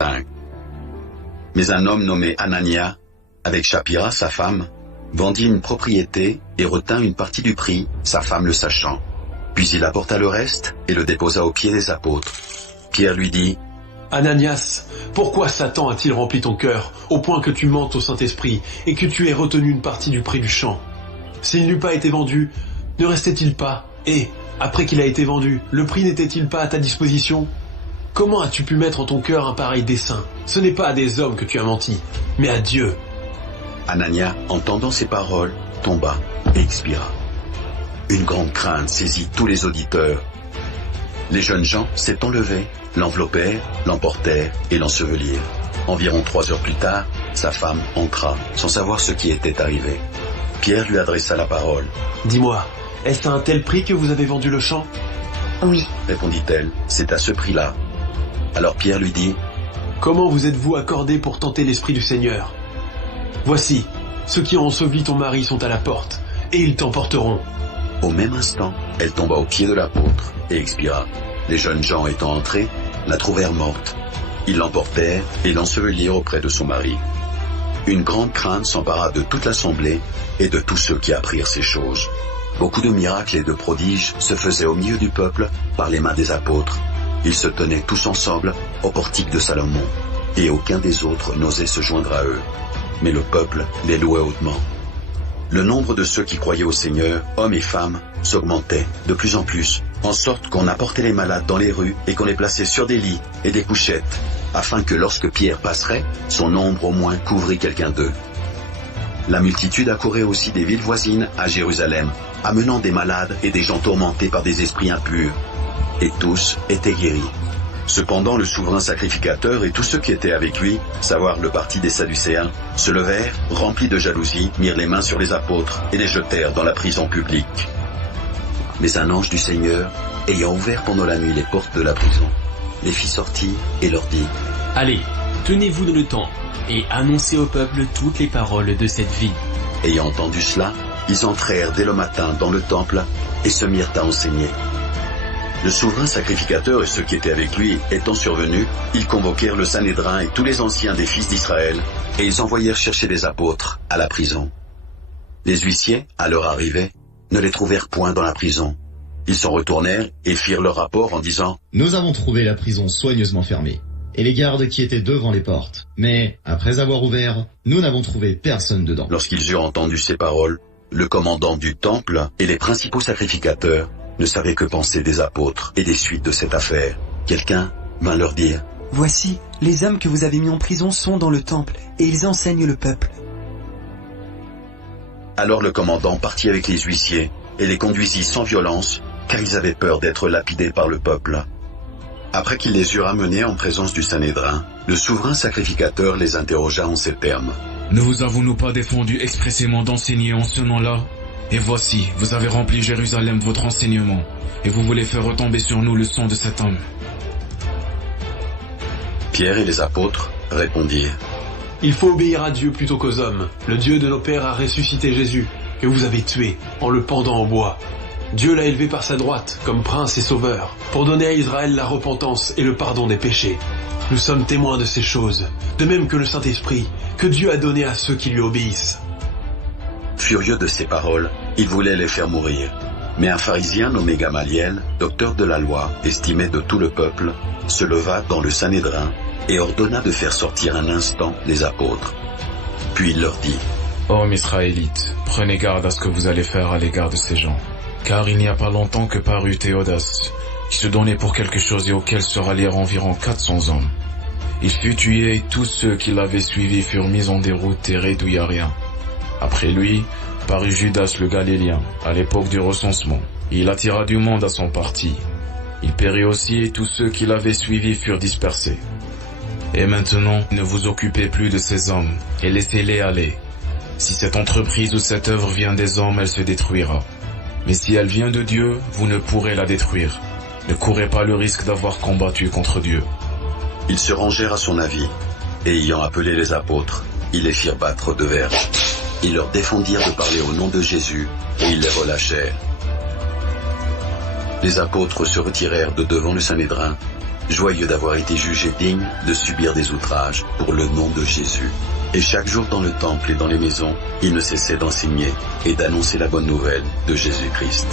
distingue. Mais un homme nommé Anania, avec Shapira sa femme, vendit une propriété et retint une partie du prix, sa femme le sachant. Puis il apporta le reste et le déposa aux pieds des apôtres. Pierre lui dit: Ananias, pourquoi Satan a-t-il rempli ton cœur, au point que tu mentes au Saint-Esprit et que tu aies retenu une partie du prix du champ? S'il n'eût pas été vendu, ne restait-il pas? Et, après qu'il a été vendu, le prix n'était-il pas à ta disposition? Comment as-tu pu mettre en ton cœur un pareil dessein? Ce n'est pas à des hommes que tu as menti, mais à Dieu. Anania, entendant ces paroles, tomba et expira. Une grande crainte saisit tous les auditeurs. Les jeunes gens s'étant levés, l'enveloppèrent, l'emportèrent et l'ensevelirent. Environ 3 heures plus tard, sa femme entra, sans savoir ce qui était arrivé. Pierre lui adressa la parole. « Dis-moi, est-ce à un tel prix que vous avez vendu le champ ?»« Oui. » répondit-elle, « c'est à ce prix-là. » Alors Pierre lui dit: « Comment vous êtes-vous accordé pour tenter l'Esprit du Seigneur? Voici, ceux qui ont enseveli ton mari sont à la porte, et ils t'emporteront. » Au même instant, elle tomba aux pieds de l'apôtre et expira. Les jeunes gens étant entrés, la trouvèrent morte. Ils l'emportèrent et l'ensevelirent auprès de son mari. Une grande crainte s'empara de toute l'assemblée et de tous ceux qui apprirent ces choses. Beaucoup de miracles et de prodiges se faisaient au milieu du peuple par les mains des apôtres. Ils se tenaient tous ensemble au portique de Salomon, et aucun des autres n'osait se joindre à eux. Mais le peuple les louait hautement. Le nombre de ceux qui croyaient au Seigneur, hommes et femmes, s'augmentait de plus en plus, en sorte qu'on apportait les malades dans les rues et qu'on les plaçait sur des lits et des couchettes, afin que lorsque Pierre passerait, son ombre au moins couvrit quelqu'un d'eux. La multitude accourait aussi des villes voisines à Jérusalem, amenant des malades et des gens tourmentés par des esprits impurs, et tous étaient guéris. Cependant le souverain sacrificateur et tous ceux qui étaient avec lui, savoir le parti des Sadducéens, se levèrent, remplis de jalousie, mirent les mains sur les apôtres et les jetèrent dans la prison publique. Mais un ange du Seigneur, ayant ouvert pendant la nuit les portes de la prison, les fit sortir et leur dit: Allez, tenez-vous dans le temps et annoncez au peuple toutes les paroles de cette vie. Ayant entendu cela, ils entrèrent dès le matin dans le temple et se mirent à enseigner. Le souverain sacrificateur et ceux qui étaient avec lui étant survenus, ils convoquèrent le Sanhédrin et tous les anciens des fils d'Israël, et ils envoyèrent chercher les apôtres à la prison. Les huissiers, à leur arrivée, ne les trouvèrent point dans la prison. Ils s'en retournèrent et firent leur rapport en disant: Nous avons trouvé la prison soigneusement fermée, et les gardes qui étaient devant les portes. Mais, après avoir ouvert, nous n'avons trouvé personne dedans. Lorsqu'ils eurent entendu ces paroles, le commandant du temple et les principaux sacrificateurs ne savaient que penser des apôtres et des suites de cette affaire. Quelqu'un vint leur dire: Voici, les hommes que vous avez mis en prison sont dans le temple, et ils enseignent le peuple. Alors le commandant partit avec les huissiers et les conduisit sans violence, car ils avaient peur d'être lapidés par le peuple. Après qu'il les eut ramenés en présence du Sanhédrin, le souverain sacrificateur les interrogea en ces termes: Ne vous avons-nous pas défendu expressément d'enseigner en ce nom-là? Et voici, vous avez rempli Jérusalem de votre enseignement, et vous voulez faire retomber sur nous le sang de cet homme. Pierre et les apôtres répondirent: Il faut obéir à Dieu plutôt qu'aux hommes. Le Dieu de nos pères a ressuscité Jésus, que vous avez tué en le pendant au bois. Dieu l'a élevé par sa droite, comme prince et sauveur, pour donner à Israël la repentance et le pardon des péchés. Nous sommes témoins de ces choses, de même que le Saint-Esprit, que Dieu a donné à ceux qui lui obéissent. Furieux de ces paroles, il voulait les faire mourir. Mais un pharisien nommé Gamaliel, docteur de la loi, estimé de tout le peuple, se leva dans le Sanhédrin et ordonna de faire sortir un instant les apôtres. Puis il leur dit: Hommes israélites, prenez garde à ce que vous allez faire à l'égard de ces gens. Car il n'y a pas longtemps que parut Théodas, qui se donnait pour quelque chose et auquel se rallièrent environ 400 hommes. Il fut tué et tous ceux qui l'avaient suivi furent mis en déroute et réduits à rien. Après lui, parut Judas le Galilien, à l'époque du recensement. Il attira du monde à son parti. Il périt aussi et tous ceux qui l'avaient suivi furent dispersés. Et maintenant, ne vous occupez plus de ces hommes, et laissez-les aller. Si cette entreprise ou cette œuvre vient des hommes, elle se détruira. Mais si elle vient de Dieu, vous ne pourrez la détruire. Ne courez pas le risque d'avoir combattu contre Dieu. Ils se rangèrent à son avis, et ayant appelé les apôtres, ils les firent battre de verges. Ils leur défendirent de parler au nom de Jésus, et ils les relâchèrent. Les apôtres se retirèrent de devant le Sanhédrin, joyeux d'avoir été jugé digne de subir des outrages pour le nom de Jésus. Et chaque jour dans le temple et dans les maisons, il ne cessait d'enseigner et d'annoncer la bonne nouvelle de Jésus-Christ.